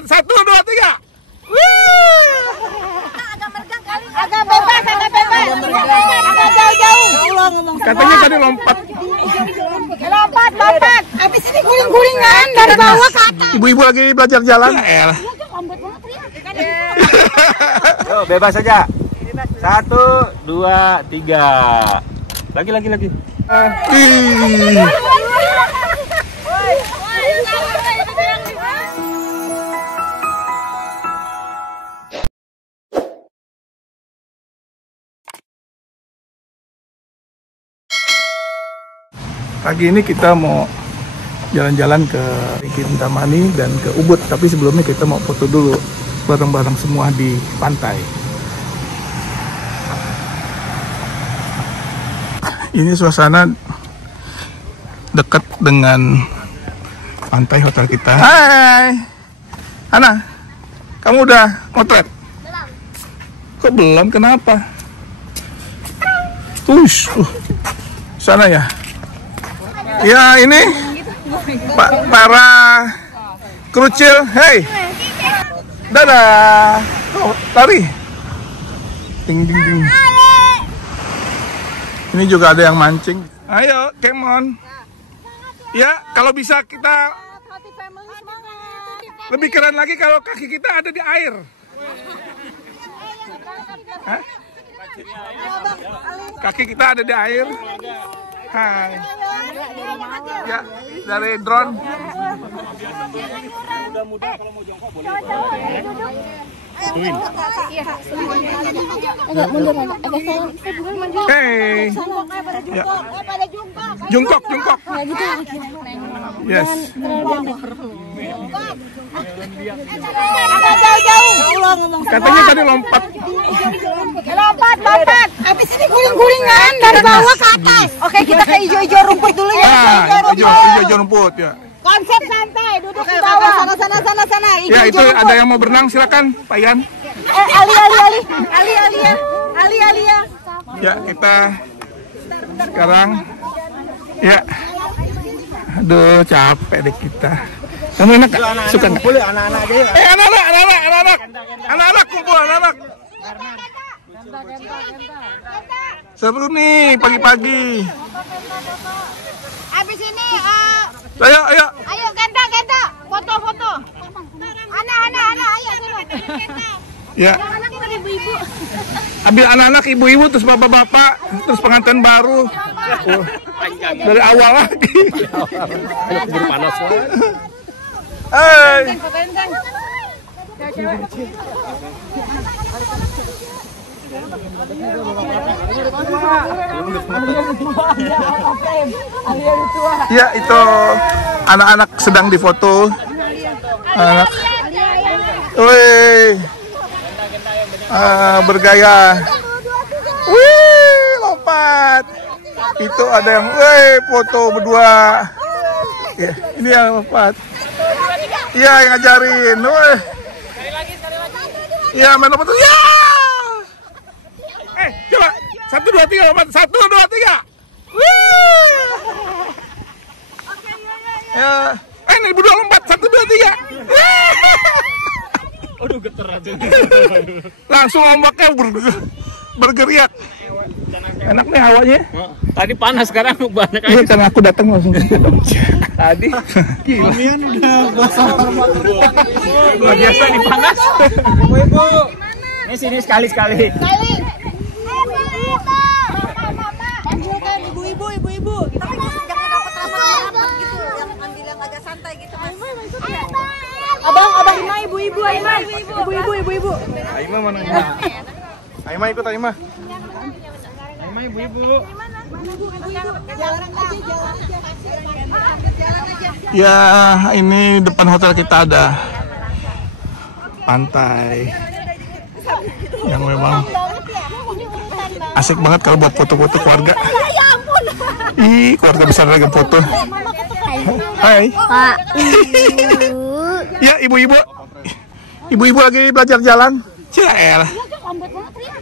lompat. 1, 2, 3. Agak bebas. Agak jauh-jauh. Katanya tadi lompat. Lompat. Habis ini guling-gulingan dari bawah ke atas. Ibu-ibu lagi belajar jalan. Ya. Yuk, bebas saja. 1, 2, 3. Lagi. Pagi ini kita mau jalan-jalan ke Kintamani dan ke Ubud, tapi sebelumnya kita mau foto dulu bareng-bareng semua di pantai. Ini suasana dekat dengan pantai hotel kita. Hai, Hana, kamu udah motret? Belum. Kok belum? Kenapa? Sana ya. Ya ini para kerucil. Hey, dadah. Oh, lari. Ding. Ini juga ada yang mancing. Ayo, come on. Ya, kalau bisa kita lebih keren lagi kalau kaki kita ada di air. Hah? Kaki kita ada di air. Hai. Ya, dari drone. Mudah-mudahan kalau mau jongkok boleh. Agak mundur agak maju. Hey. Ya. Jungkok. Yes. Agak jauh-jauh. Katanya tadi lompat. Lompat. Habis ini guling-gulingan dari bawah ke atas. Oke, kita ke hijau-hijau rumput dulu ya. Hijau rumput ya. Konsep santai, duduk di bawah. Sana. Ya, itu ada yang mau berenang, silakan, Pak Yan. Ali ya. Ya, kita sekarang ya. Aduh, capek deh kita. Kamu enak gak? Suka nggak? Boleh anak-anak aja. Anak-anak kumpul, anak-anak. Seru nih pagi-pagi. Habis ini Ayo. ayo Genta, foto. Anak, ayo sana. Ya. Anak kita ibu-ibu. Ambil anak-anak, ibu-ibu, terus bapak-bapak, terus pengantin baru. Oh, dari awal lagi. Keburu panas lah. Hai. Ya, itu anak-anak sedang difoto. Anak. Wih. Bergaya. Wih, lompat. Itu ada yang foto berdua. Ya, ini yang lompat. Iya, yang ngajarin. Wih. Iya, main lompat. Ya. Coba. 1, 2, 3 lompat. 1, 2, 3. Wih. Ya. Ini berdua lompat. 1, 2, 3. Aduh, geter aja. Langsung ombaknya bergeriak. Enak nih hawanya. Tadi panas, sekarang banyak Iya, karena aku datang langsung ke situ. tadi. Kimian udah basah. Luar biasa nih panas. Ibu. Ini sini sekali. Ibu-ibu. Tapi jangan dapat rapat gitu, yang ambil yang agak santai gitu, Mas. Abang Ima, ibu-ibu. Aima mana? Aima ikut Aima. Aima ibu-ibu. Jalan aja. Ya, ini depan hotel kita ada pantai yang memang asik banget kalau buat foto-foto keluarga. Ya ampun. Ih, keluarga besar lagi foto. Hai. Pak. Ya, ibu-ibu. Ibu-ibu lagi belajar jalan. Ciael. Lambat banget ya.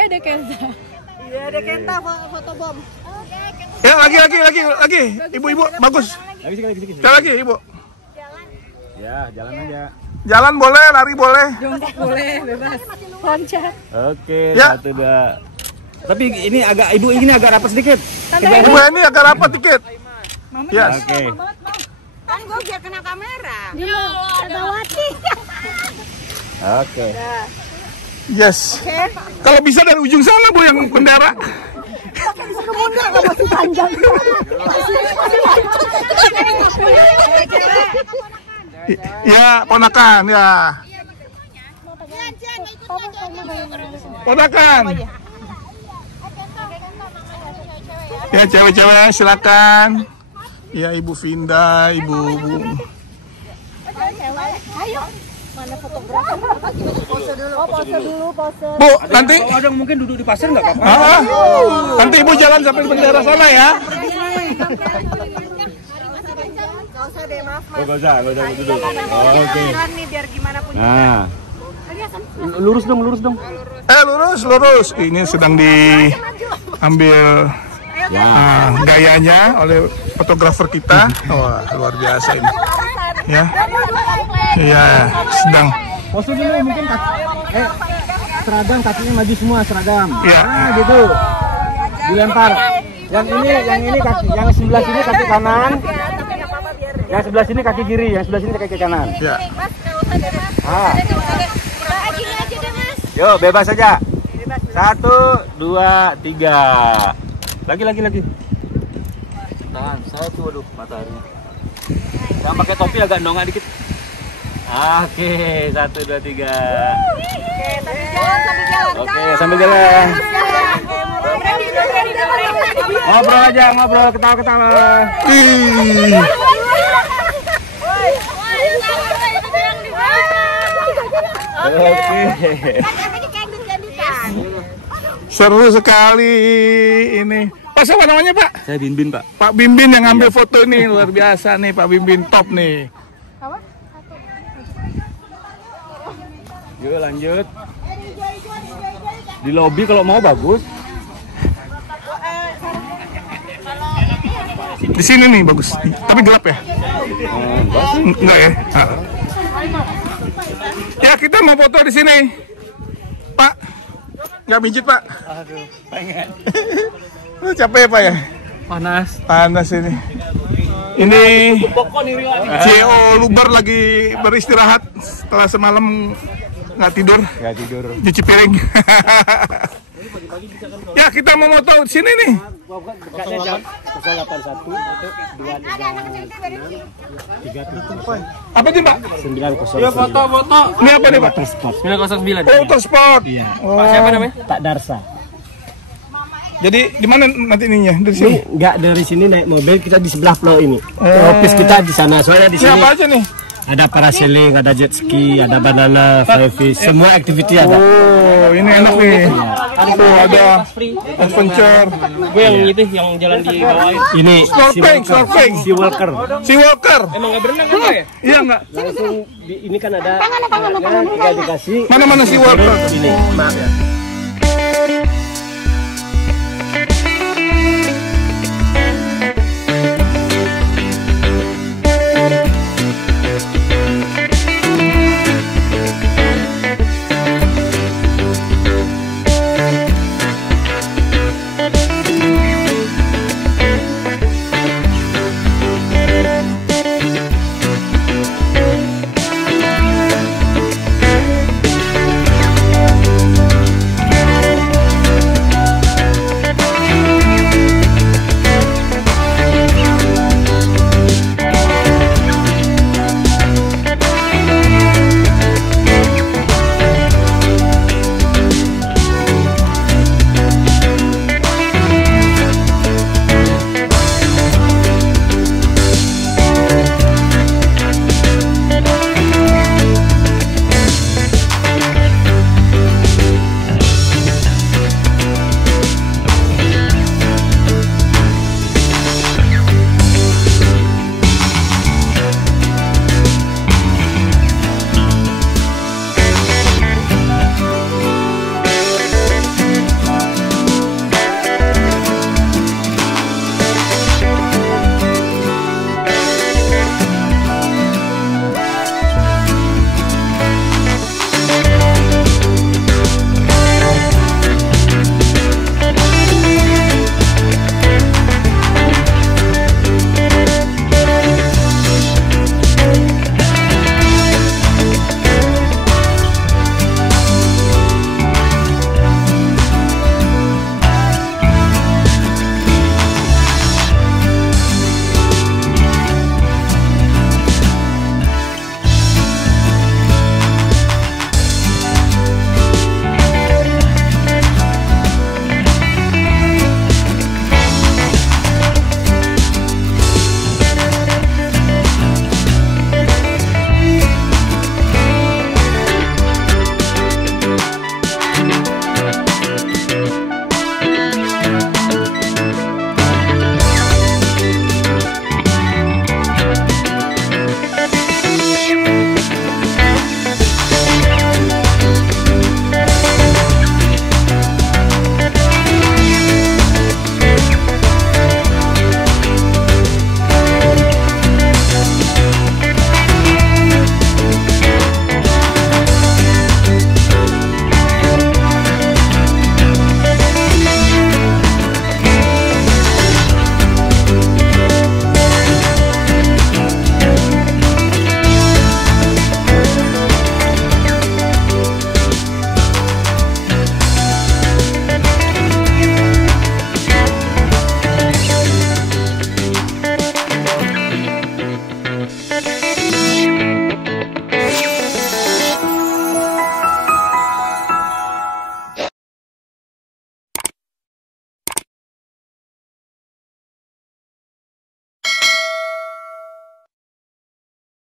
Ada Kenta. Iya, ada Kenta foto bom. Ya, lagi. Ibu-ibu bagus. Sekali lagi, Ibu. Ya, jalan aja. Jalan boleh, lari boleh. Jongkok boleh, bebas. Loncat. Oke, Ya. 1, 2. Tapi ini ibu ini agak rapat sedikit. Ibu ini agak rapat dikit. Yes. Oke. Kan gue biar kena kamera. Agawati. Oke. Yes. Kalau bisa dari ujung sana Bu yang bendera. Kemudian masih panjang. Ya, ponakan ya. Ponakan. Ya, cewek-cewek silakan. Ya, Ibu Vinda, Ibu. Ayo. Mana fotografer? Pose dulu. Oh, pose dulu, pose. Bu, nanti Ada mungkin duduk di pasir nggak apa-apa? nanti Ibu jalan sampai bendera sana ya. Gak usah deh, maaf. Oh, nggak usah duduk. Oke. Jalan nih biar gimana pun. Nah. Lurus dong. Lurus. Ini sedang diambil gayanya oleh fotografer kita. Wah, luar biasa ini. Ya. Iya, sedang. Pose dulu mungkin seragam kakinya maju semua seragam. Iya. Nah, gitu. Dilempar. Yang ini kaki, yang sebelah sini kaki kanan. Yang sebelah sini kaki kiri, yang sebelah sini kaki kanan. Ya. Gini aja deh, Mas. Yo, bebas saja. 1, 2, 3. Lagi. Tahan, saya tuh waduh mataharinya. Jangan pakai topi agak nongak dikit. Oke, 1, 2, 3. Oke, sambil jalan. Ngobrol aja, ketawa-ketawa. Oke. Seru sekali ini. Pak, siapa namanya Pak? Saya Binbin, Pak. Pak Bimbin yang ngambil foto ini luar biasa nih, Pak Bimbin top nih. Yuk lanjut. Di lobi kalau mau bagus. Di sini nih bagus, tapi gelap ya? Enggak ya? Ya kita mau foto di sini, Pak. Nggak mijit Pak? Aduh, pengen. Capek Pak ya? Panas ini. Ini CEO Luber lagi beristirahat setelah semalam nggak tidur. Cuci piring. Ya kita mau foto di sini nih. Apa sih Pak? 909. Ya foto. Ini apa nih Pak? 909. Fotospot. Iya. Oh. Siapa namanya? Pak Darsa. Jadi di mana nanti ininya? Dari sini? Enggak, dari sini naik mobil kita di sebelah pulau ini. Office kita di sana. Soalnya di Ini sini apa aja nih? ada parasailing, ada jet ski, ada banana, fly fish, semua aktiviti ada. Oh, ini enak nih. Tuh ada adventure. Gue yang itu yang jalan di bawah itu. Ini Snorkeling. Sea Walker. Sea Walker. Emang nggak berenang kan ya? Iya enggak? Langsung ini kan ada kita dikasih Mana Sea Walker? ini maaf ya.